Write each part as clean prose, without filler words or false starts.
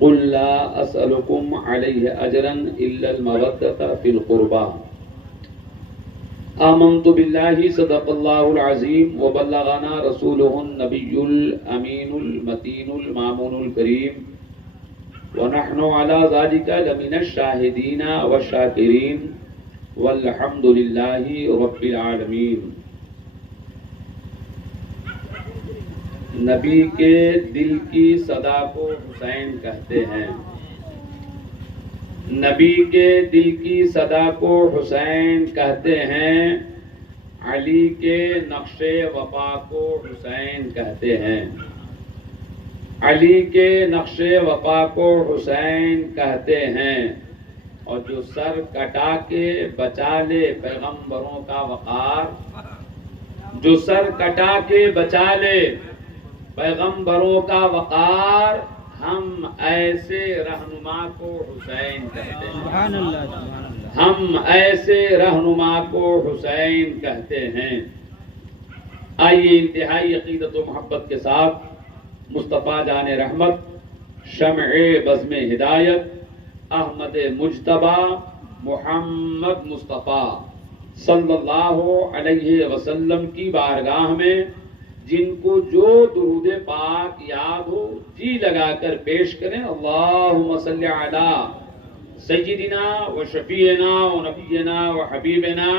قل لا أسألكم عليه أجرا إلا المودة في القربى آمنت بالله صدق الله العظيم وبلغنا رسوله النبي الأمين المتين المامون الكريم ونحن على ذلك لمن الشاهدين والشاكرين والحمد لله رب العالمين۔ نبی کے دل کی صدا کو حسین کہتے ہیں، نبی کے دل کی صدا کو حسین کہتے ہیں، علی کے نقش وفا کو حسین کہتے ہیں، علی کے نقش وفا کو حسین کہتے ہیں، اور جو سر کٹا کے بچا لے پیغمبروں کا وقار، جو سر کٹا کے بچا لے پیغمبروں کا وقار، ہم ایسے رہنما کو حسین کہتے ہیں، ہم ایسے رہنما کو حسین کہتے ہیں۔ آئیے انتہائی عقیدت و محبت کے ساتھ مصطفیٰ جان رحمت، شمع بزم ہدایت، احمد مجتبی محمد مصطفیٰ صلی اللہ علیہ وسلم کی بارگاہ میں جن کو جو درود پاک یاد ہو جی لگا کر پیش کریں۔ اللہم صلی علی سیدنا و شفیعنا و نبینا و حبیبنا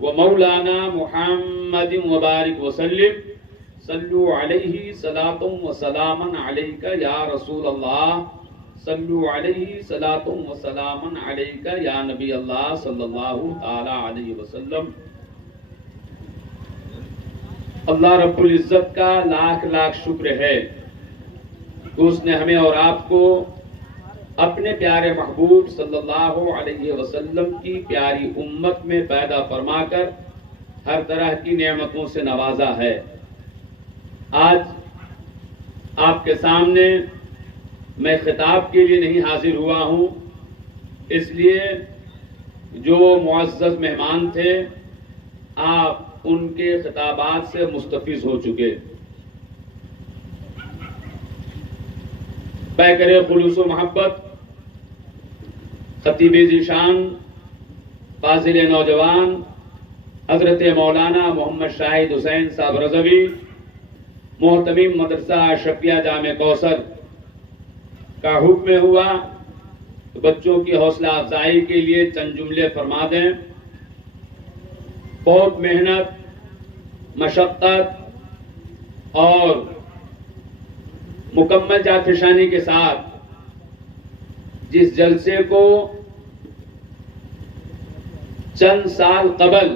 و مولانا محمد مبارک وسلم، صلو علیہ صلاۃ و سلاما علیک یا رسول اللہ، صلو علیہ صلاۃ و سلاما علیک یا نبی اللہ صلی اللہ تعالی علیہ وسلم۔ اللہ رب العزت کا لاکھ لاکھ شکر ہے کہ اس نے ہمیں اور آپ کو اپنے پیارے محبوب صلی اللہ علیہ وسلم کی پیاری امت میں پیدا فرما کر ہر طرح کی نعمتوں سے نوازا ہے۔ آج آپ کے سامنے میں خطاب کے لیے نہیں حاضر ہوا ہوں، اس لیے جو معزز مہمان تھے آپ ان کے خطابات سے مستفیض ہو چکے۔ پیکر خلوص و محبت، خطیب ذیشان، فاضل نوجوان حضرت مولانا محمد شاہد حسین صاحب رضوی، محتمم مدرسہ اشرفیہ جامع کوثر کا حکم ہوا تو بچوں کی حوصلہ افزائی کے لیے چند جملے فرما دیں۔ بہت محنت، مشقت اور مکمل جانفشانی کے ساتھ جس جلسے کو چند سال قبل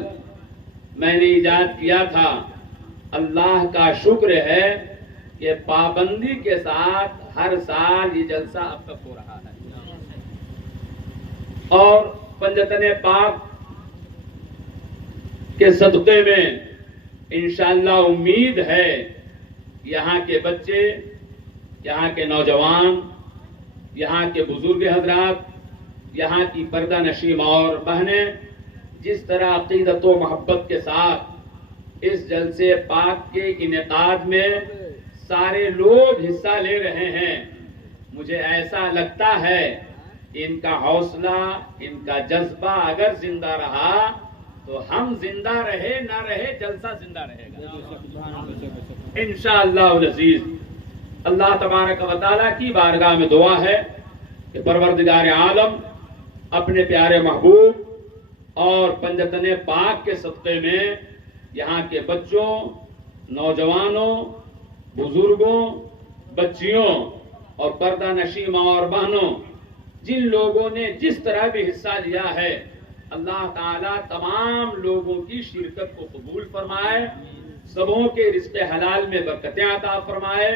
میں نے ایجاد کیا تھا، اللہ کا شکر ہے کہ پابندی کے ساتھ ہر سال یہ جلسہ اب تک ہو رہا ہے، اور پنجتن پاک کے صدقے میں انشاءاللہ امید ہے یہاں کے بچے، یہاں کے نوجوان، یہاں کے بزرگ حضرات، یہاں کی پردہ نشین اور بہنیں جس طرح عقیدت و محبت کے ساتھ اس جلسے پاک کے انعقاد میں سارے لوگ حصہ لے رہے ہیں، مجھے ایسا لگتا ہے کہ ان کا حوصلہ، ان کا جذبہ اگر زندہ رہا تو ہم زندہ رہے نہ رہے جلسہ زندہ رہے گا انشاءاللہ العزیز۔ اللہ تبارک و تعالیٰ کی بارگاہ میں دعا ہے کہ پروردگار عالم اپنے پیارے محبوب اور پنجتن پاک کے صدقے میں یہاں کے بچوں، نوجوانوں، بزرگوں، بچیوں اور پردہ نشین ماں اور بہنوں، جن لوگوں نے جس طرح بھی حصہ لیا ہے، اللہ تعالیٰ تمام لوگوں کی شرکت کو قبول فرمائے، سبوں کے رزق حلال میں برکتیں عطا فرمائے،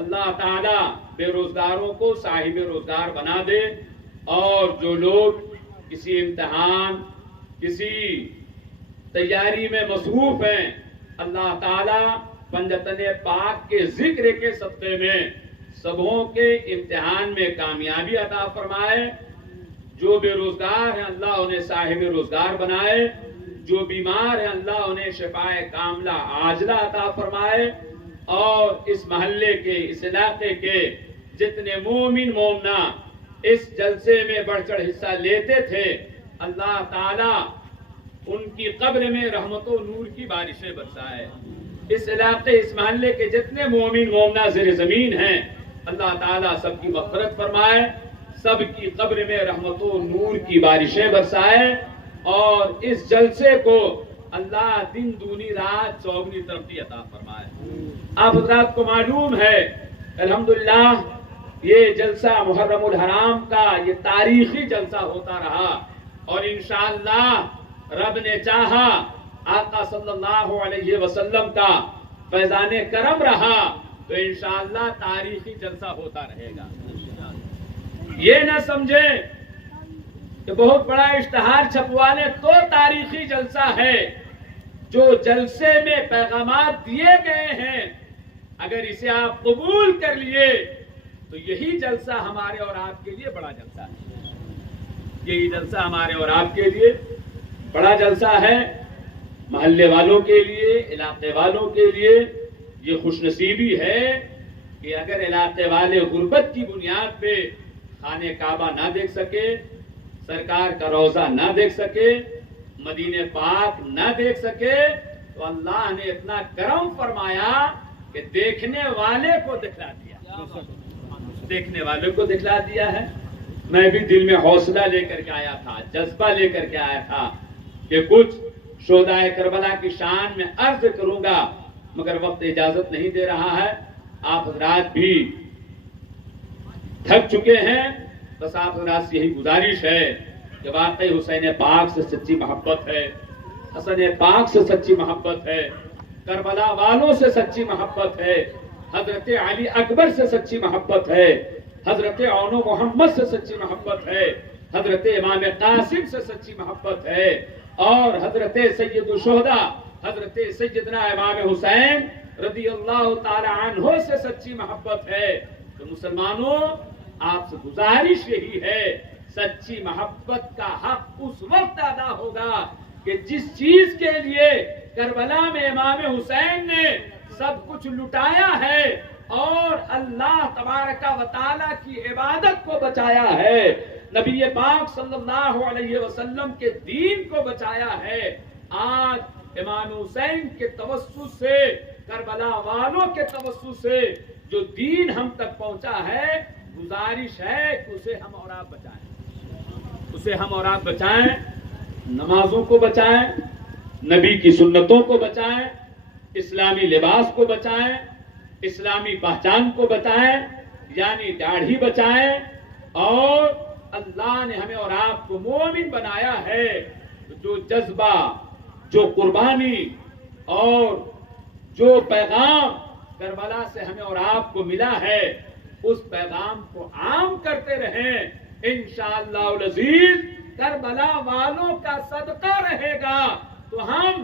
اللہ تعالیٰ بے روزگاروں کو صاحب روزگار بنا دے، اور جو لوگ کسی امتحان، کسی تیاری میں مصروف ہیں، اللہ تعالیٰ پنجتن پاک کے ذکر کے صدقے میں سبوں کے امتحان میں کامیابی عطا فرمائے، جو بے روزگار ہیں اللہ انہیں صاحب روزگار بنائے، جو بیمار ہیں اللہ انہیں شفائے کاملہ عاجلہ عطا فرمائے، اور اس محلے کے، اس علاقے کے جتنے مومن مومنہ اس جلسے میں بڑھ چڑھ حصہ لیتے تھے، اللہ تعالی ان کی قبر میں رحمت و نور کی بارشیں برسائے۔ اس علاقے، اس محلے کے جتنے مومن مومنہ زیر زمین ہیں، اللہ تعالیٰ سب کی مغفرت فرمائے، سب کی قبر میں رحمت و نور کی بارشیں برسائے، اور اس جلسے کو اللہ دن دونی رات چوگنی ترقی عطا فرمائے۔ آپ حضرات کو معلوم ہے الحمدللہ یہ جلسہ محرم الحرام کا یہ تاریخی جلسہ ہوتا رہا، اور انشاءاللہ رب نے چاہا آقا صلی اللہ علیہ وسلم کا فیضان کرم رہا تو انشاءاللہ تاریخی جلسہ ہوتا رہے گا۔ یہ نہ سمجھیں کہ بہت بڑا اشتہار چھپوا لے تو تاریخی جلسہ ہے۔ جو جلسے میں پیغامات دیے گئے ہیں اگر اسے آپ قبول کر لیے تو یہی جلسہ ہمارے اور آپ کے لیے بڑا جلسہ ہے۔ یہی جلسہ ہمارے اور آپ کے لیے بڑا جلسہ ہے۔ محلے والوں کے لیے، علاقے والوں کے لیے یہ خوش نصیبی ہے کہ اگر علاقے والے غربت کی بنیاد پہ خانہ کعبہ نہ دیکھ سکے، سرکار کا روضہ نہ دیکھ سکے، مدینہ پاک نہ دیکھ سکے، تو اللہ نے اتنا کرم فرمایا کہ دیکھنے والے کو دکھلا دیا، دیکھنے والے کو دکھلا دیا ہے۔ میں بھی دل میں حوصلہ لے کر کے آیا تھا، جذبہ لے کر کے آیا تھا کہ کچھ شہدائے کربلا کی شان میں عرض کروں گا، مگر وقت اجازت نہیں دے رہا ہے۔ آپ حضرات بھی تھک چکے ہیں، بس آپ حضرات سے یہی گزارش ہے کہ واقعی حسین پاک سے سچی محبت ہے، حسن پاک سے سچی محبت ہے، کربلا والوں سے سچی محبت ہے، حضرت علی اکبر سے سچی محبت ہے، حضرت عون و محمد سے سچی محبت ہے، حضرت امام قاسم سے سچی محبت ہے، اور حضرت سید الشہداء حضرت سیدنا امام حسین رضی اللہ تعالی عنہ سے سچی محبت ہے۔ تو مسلمانوں آپ سے گزارش یہی ہے، سچی محبت کا حق اس وقت ادا ہوگا کہ جس چیز کے لیے کربلا میں امام حسین نے سب کچھ لٹایا ہے اور اللہ تبارک و تعالی کی عبادت کو بچایا ہے، نبی پاک صلی اللہ علیہ وسلم کے دین کو بچایا ہے، آج امام حسین کے توسط سے، کربلا والوں کے توسط سے جو دین ہم تک پہنچا ہے، گزارش ہے کہ اسے ہم اور آپ بچائیں، اسے ہم اور آپ بچائیں، نمازوں کو بچائیں، نبی کی سنتوں کو بچائیں، اسلامی لباس کو بچائیں، اسلامی پہچان کو بچائیں، یعنی داڑھی بچائیں، اور اللہ نے ہمیں اور آپ کو مومن بنایا ہے، جو جذبہ، جو قربانی اور جو پیغام کربلا سے ہمیں اور آپ کو ملا ہے، اس پیغام کو عام کرتے رہیں۔ انشاءاللہ العزیز کربلا والوں کا صدقہ رہے گا تو ہم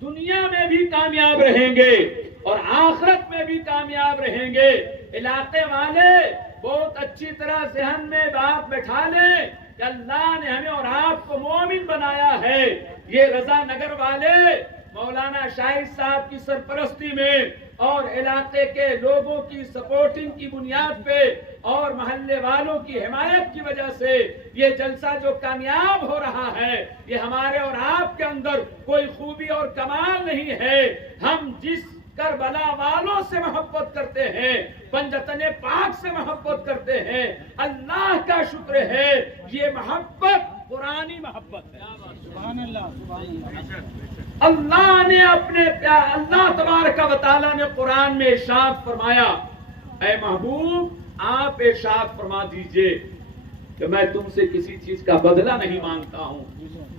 دنیا میں بھی کامیاب رہیں گے اور آخرت میں بھی کامیاب رہیں گے۔ علاقے والے بہت اچھی طرح ذہن میں بات بٹھا لیں کہ اللہ نے ہمیں اور آپ کو مومن بنایا ہے۔ یہ رضا نگر والے مولانا شاہد صاحب کی سرپرستی میں اور علاقے کے لوگوں کی سپورٹنگ کی بنیاد پہ اور محلے والوں کی حمایت کی وجہ سے یہ جلسہ جو کامیاب ہو رہا ہے، یہ ہمارے اور آپ کے اندر کوئی خوبی اور کمال نہیں ہے۔ ہم جس کربلا والوں سے محبت کرتے ہیں، پنجتن پاک سے محبت کرتے ہیں، اللہ کا شکر ہے یہ محبت قرآنی محبت ہے۔ سبحان اللہ۔ اللہ نے اللہ تبارک و تعالیٰ نے قرآن میں ارشاد فرمایا، اے محبوب آپ ارشاد فرما دیجئے کہ میں تم سے کسی چیز کا بدلہ نہیں مانگتا ہوں،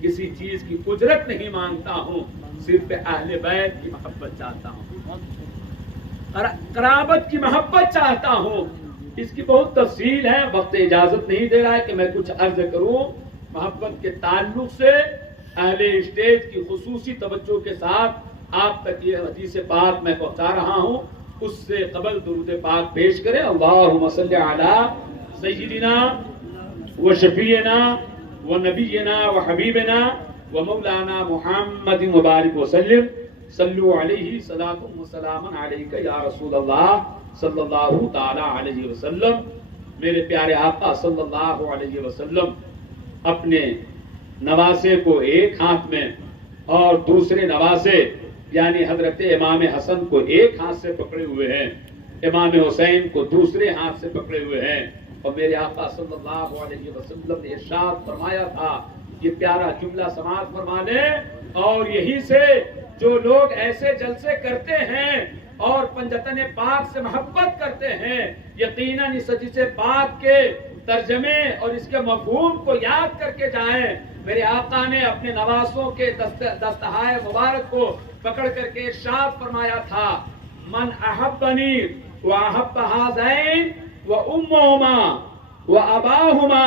کسی چیز کی اجرت نہیں مانگتا ہوں، صرف اہل بیت کی محبت چاہتا ہوں، قرابت کی محبت چاہتا ہوں۔ اس کی بہت تفصیل ہے، وقت اجازت نہیں دے رہا ہے کہ میں کچھ عرض کروں۔ محبت کے تعلق سے اہل اسٹیج کی خصوصی توجہ کے ساتھ آپ تک یہ حدیث پاک میں پہنچا رہا ہوں، اس سے قبل درود پاک پیش کریں۔ اللہم صلی علی سیدنا و شفیعنا و نبینا و حبیبنا و مولانا محمد مبارک وسلم۔ صلو علیہ صلاۃ و سلام علیک یا رسول اللہ صلی اللہ تعالی علیہ وسلم. میرے پیارے آقا صلی اللہ علیہ وسلم اپنے نواسے کو ایک ہاتھ میں اور دوسرے نواسے یعنی حضرت امام حسن کو ایک ہاتھ سے پکڑے ہوئے ہیں, امام حسین کو دوسرے ہاتھ سے پکڑے ہوئے ہیں. اور میرے آقا صلی اللہ علیہ وسلم نے ارشاد فرمایا تھا, یہ پیارا جملہ سماعت فرما لیں, اور یہی سے جو لوگ ایسے جلسے کرتے ہیں اور پنجتن پاک سے محبت کرتے ہیں, یقیناً اس حدیث پاک کے ترجمے اور اس کے مفہوم کو یاد کر کے جائیں. میرے آقا نے اپنے نواسوں کے دستہائے مبارک کو پکڑ کر کے ارشاد فرمایا تھا, من احبنی واحب ہذین وامہما واباہما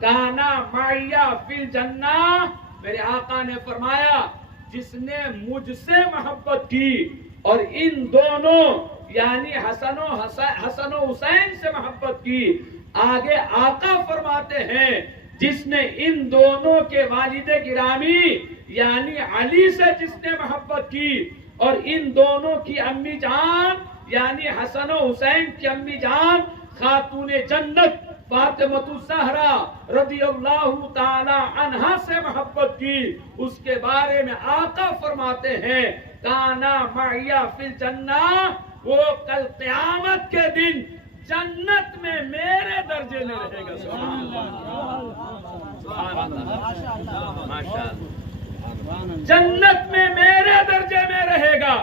کانا معی فی الجنہ. میرے آقا نے فرمایا جس نے مجھ سے محبت کی اور ان دونوں یعنی حسن و حسین سے محبت کی. آگے آقا فرماتے ہیں جس نے ان دونوں کے والد گرامی یعنی علی سے جس نے محبت کی اور ان دونوں کی امی جان یعنی حسن و حسین کی امی جان خاتون جنت فاطمۃ الزہرا رضی اللہ تعالی عنہا سے محبت کی, اس کے بارے میں آقا فرماتے ہیں کانا معی فی الجنہ, وہ کل قیامت کے دن جنت میں میرے درجے میں رہے گا. سبحان اللہ, ماشاءاللہ, جنت میں میرے درجے میں رہے گا.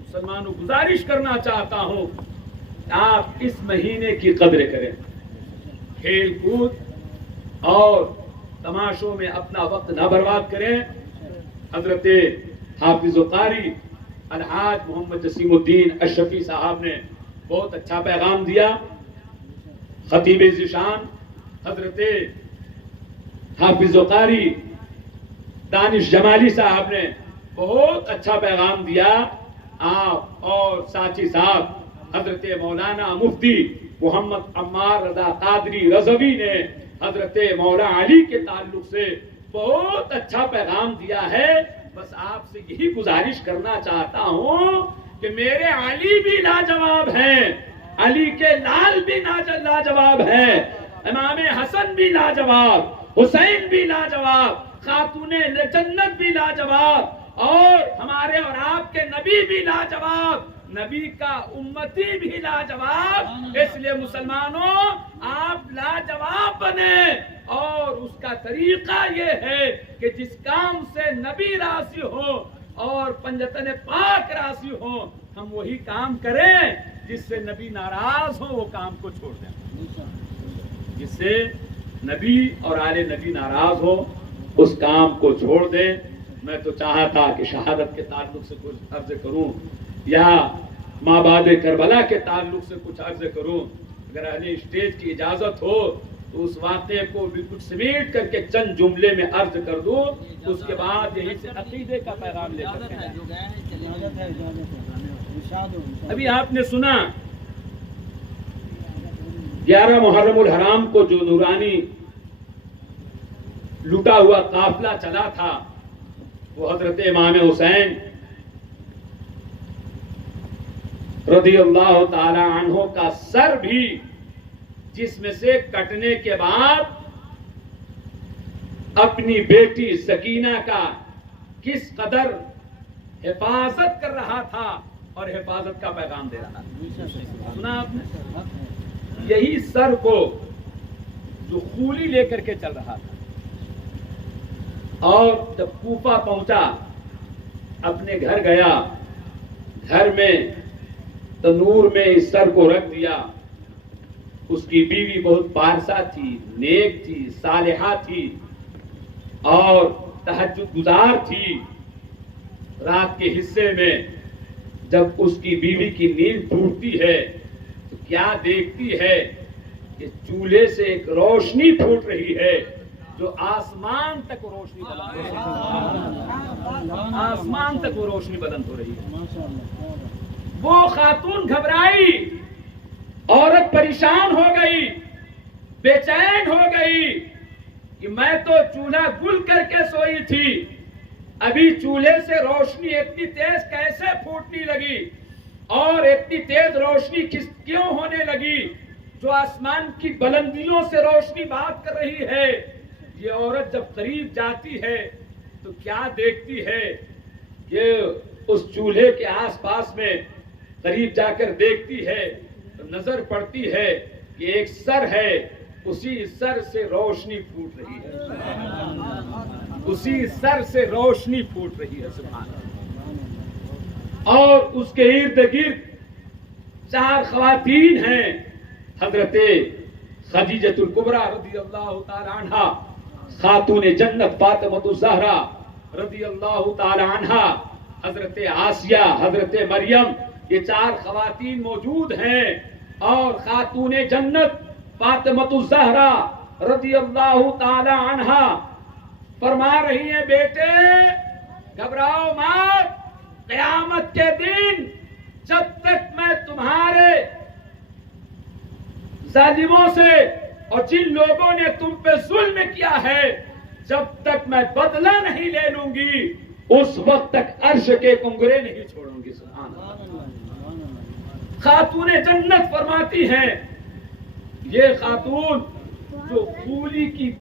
مسلمانوں گزارش کرنا چاہتا ہوں آپ اس مہینے کی قدر کریں, کھیل کود اور تماشوں میں اپنا وقت نہ برباد کریں. حضرت حافظ قاری الحاج محمد جسیم الدین اشرفی صاحب نے بہت اچھا پیغام دیا. خطیب ذیشان حضرت حافظ قاری دانش جمالی صاحب نے بہت اچھا پیغام دیا. آپ اور ساتھی صاحب حضرت مولانا مفتی محمد عمار رضا قادری رضوی نے حضرت مولا علی کے تعلق سے بہت اچھا پیغام دیا ہے. بس آپ سے یہی گزارش کرنا چاہتا ہوں کہ میرے علی بھی لاجواب ہیں, علی کے لال بھی لاجواب ہیں, امام حسن بھی لاجواب, حسین بھی لاجواب, خاتون جنت بھی لاجواب, اور ہمارے اور آپ کے نبی بھی لاجواب, نبی کا امتی بھی لاجواب. اس لیے مسلمانوں آپ لاجواب بنے, اور اس کا طریقہ یہ ہے کہ جس کام سے نبی راضی ہو اور پنجتن پاک راضی ہو ہم وہی کام کریں, جس سے نبی ناراض ہو وہ کام کو چھوڑ دیں. جس سے نبی اور آل نبی ناراض ہو اس کام کو چھوڑ دیں. میں تو چاہا تھا کہ شہادت کے تعلق سے کچھ عرض کروں یا مابعد کربلا کے تعلق سے کچھ عرض کروں. اگر اہل اسٹیج کی اجازت ہو تو اس واقعے کو بھی کچھ سمیٹ کر کے چند جملے میں عرض کر دوں, اس کے بعد یہی سے عقیدے کا پیغام لے کر کے. ابھی آپ نے سنا 11 محرم الحرام کو جو نورانی لوٹا ہوا قافلہ چلا تھا وہ حضرت امام حسین رضی اللہ تعالی عنہ کا سر بھی جس میں سے کٹنے کے بعد اپنی بیٹی سکینہ کا کس قدر حفاظت کر رہا تھا اور حفاظت کا پیغام دے رہا تھا. سنا آپ نے, یہی سر کو جو خولی لے کر کے چل رہا تھا, اور جب کوفہ پہنچا اپنے گھر گیا, گھر میں تنور میں اس سر کو رکھ دیا. اس کی بیوی بہت پارسا تھی, نیک تھی, صالحہ تھی اور تہجد گزار تھی. رات کے حصے میں جب اس کی بیوی کی نیند ٹوٹتی ہے تو کیا دیکھتی ہے کہ چولہے سے ایک روشنی پھوٹ رہی ہے جو آسمان تک روشنی بلند ہو رہی ہے, آسمان تک وہ روشنی بلند ہو رہی ہے. وہ خاتون گھبرائی, عورت پریشان ہو گئی, بے چین ہو گئی کہ میں تو چولہا گل کر کے سوئی تھی, ابھی چولہے سے روشنی اتنی تیز کیسے پھوٹنے لگی اور اتنی تیز روشنی کیوں ہونے لگی؟ جو آسمان کی بلندیوں سے روشنی بات کر رہی ہے، یہ عورت جب قریب جاتی ہے تو کیا دیکھتی ہے کہ اس چولہے کے آس پاس میں قریب جا کر دیکھتی ہے تو نظر پڑتی ہے کہ ایک سر ہے، اسی سر سے روشنی پھوٹ رہی ہے، اسی سر سے روشنی پھوٹ رہی ہے، سبحان اللہ۔ اور اس کے ارد گرد 4 خواتین ہیں، حضرت خدیجۃ الکبریٰ رضی اللہ تعالی عنہا، خاتون جنت فاطمہ الزہرا رضی اللہ تعالی عنہا، حضرت آسیہ، حضرت مریم، یہ 4 خواتین موجود ہیں، اور خاتون جنت فاطمہ الزہرا رضی اللہ تعالی عنہا فرما رہی ہیں، بیٹے گھبراؤ مت، قیامت کے دن جب تک میں تمہارے ظالموں سے اور جن لوگوں نے تم پہ ظلم کیا ہے جب تک میں بدلہ نہیں لے لوں گی، اس وقت تک عرش کے کنگرے نہیں چھوڑوں گی، سبحان اللہ۔ خاتون جنت فرماتی ہیں، یہ خاتون جو پھولی کی